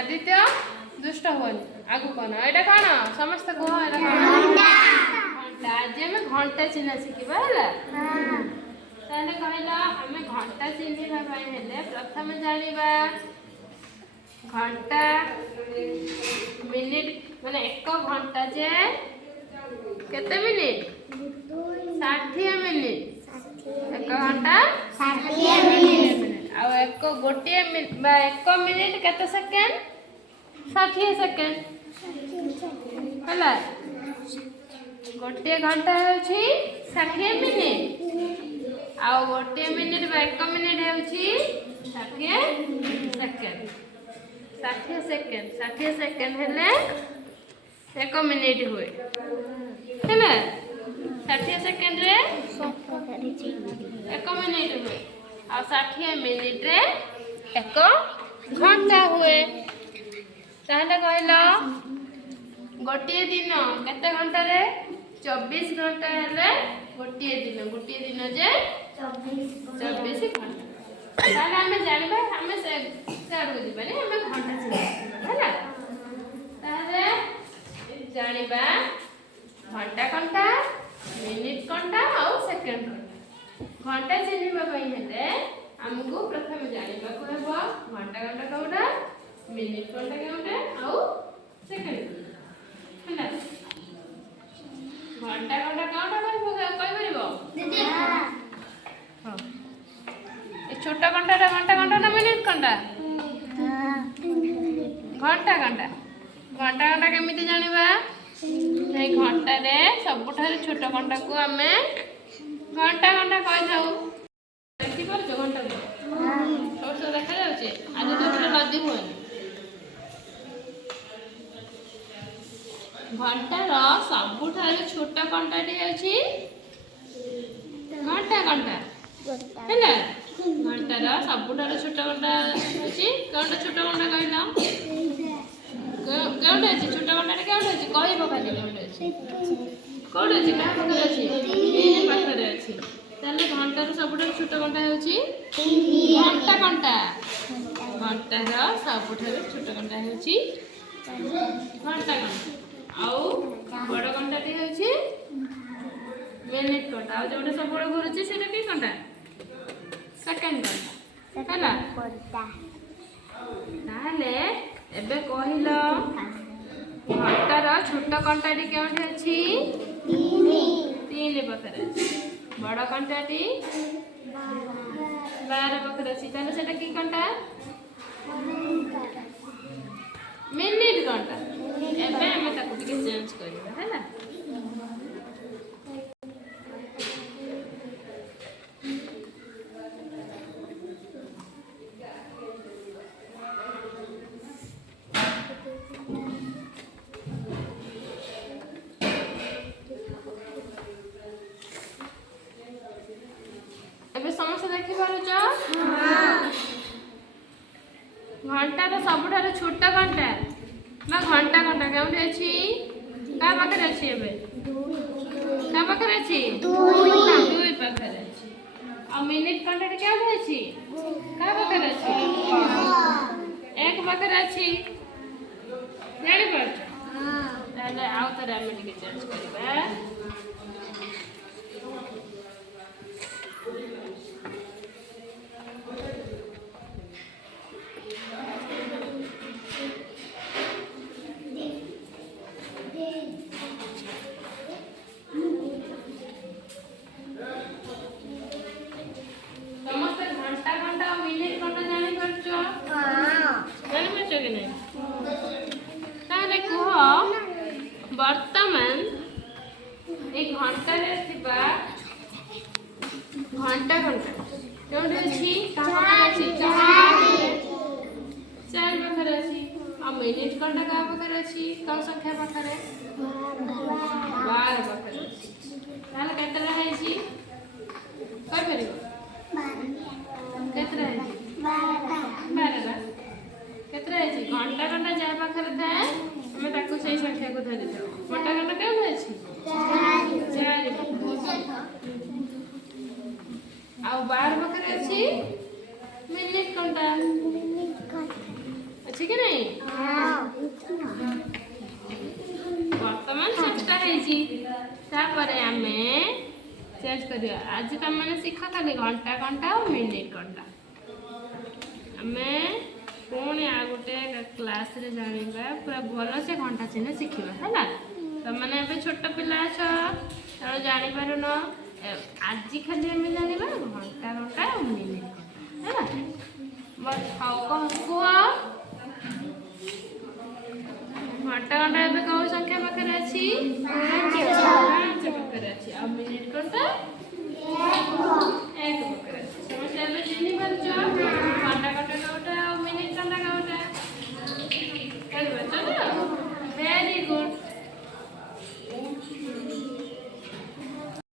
आदित्य दुष्ट हुअनि आगु कौन एटा कौन समस्त कह एटा कौन घंटा आज आम घंटा चिन्ह शिखा है ताले कहला आम घंटा चिन्हवा हेले प्रथम जानिबा घंटा मिनिट माने एक घंटा जे केते मिनिट 60 मिनिट एक घंटा 60 मिनिट आ एक गोटे बा एक मिनिट केते सेकेंड 60 सेकेंड हला गोटे घंटा होछि 60 मिनिट आ गोटे मिनिट बा एक मिनिट होछि 60 सेकेंड हेले एक मिनिट हुए है 60 सेकेंड रे एक मिनिट हुए आ 60 मिनिट रे एक घंटा हुए ताहले कहला गोटे दिन केते घंटा रे 24 घंटा हेले गोटे दिन जे 24 घंटा ताहले हमें जानबा हमें से आड़ को जीबानी हमें घंटा चिन्ह है ताहले जानिबा घंटा कंटा मिनिट कंटा और सेकेंड कंटा घंटा चिन्हवा पई हेले हमको प्रथम जानिबा को हेबो घंटा कंटा कोडा मिनिट कंटा कोडा और सेकेंड हैला घंटा कंटा कोडा कहि परिबो दीदी हां ए छोटा घंटा ना मिनिट कंटा घंटा केमिति जानिबा ए घंटा रे सबठारे छोट घंटा को हमें घंटा कहि थाउ देखि परछो घंटा को हां सब देखा जाउछे आज तो नदी हुए घंटा रो सबठारे छोट घंटा टी अछि घंटा हैला घंटा रो सबठारे छोट घंटा अछि कोनटा छोट घंटा कहला केउंटे अछि छोट घंटा रे केउंटे अछि कहइबो खाली केउंटे अछि कोड अछि का पाखरे अछि ए पाखरे अछि ताले घंटा रो सबठारे छोट घंटा हेउछि घंटा रो सबठारे छोट घंटा हेउछि घंटा आउ बड़ घंटा टी हेउछि मिनिट घंटा आ जोडे सबळे घुरुछि सेटा की घंटा सेकेंड घंटा हैला ताले एबे कहिलो घंटार छोट घंटाटी केउठी अछि तीन पाखरे अछि बड़ घंटाटी 12 पाखरे अछि ताले सेटा की घंटा मिनिट घंटा एबे हम ताको टिके चेंज करबा हैला एबे समस्त देखि पारुछ घंटा तो सबठारे छोट घंटा ना घंटा केउठी अछि का पाखरे अछि एबे का पाखरे अछि दुई पाखरे अछि आ मिनिट घंटा केउठी अछि का पाखरे अछि एक पाखरे अछि जानि पारुछ ताले आउ तरे हम टिके चेंज करबा वर्तमान एक घंटा रे थिबा घंटा केउठी अछि कहा अछि चार पाखरे अछि आ मिनिट घंटा का पाखरे अछि कम संख्या पाखरे 12 पाखरे अछि ताले केते रहै छी कहि परिबो केते रहै छी 12 केते रहै छी घंटा जा पाखरे थाए हमें ताको सही संख्या को धरि जाओ घंटा केउ होय छी 4 आ 12 पाखरे अछि मिनिट घंटा अच्छी कि नहीं वर्तमान 6टा ହେଇଛି ତାପରେ ଆମେ चेंज करिया आज तुम मैंने शिख खाली घंटा घंटा और मिनिट घंटा आमे पुणी आ गोटे क्लास रे जानिबा पूरा भल से घंटा चिन्ह शिखिबा हैला तुम मैंने ଏବେ छोट पिला छ तो जानि पारुन आज खाली आमे जानिबा घंटा घंटा और मिनिट हैला बस हाउ कम कुआ घंटा घंटा ଏବେ कौ संख्या पाखरे अछि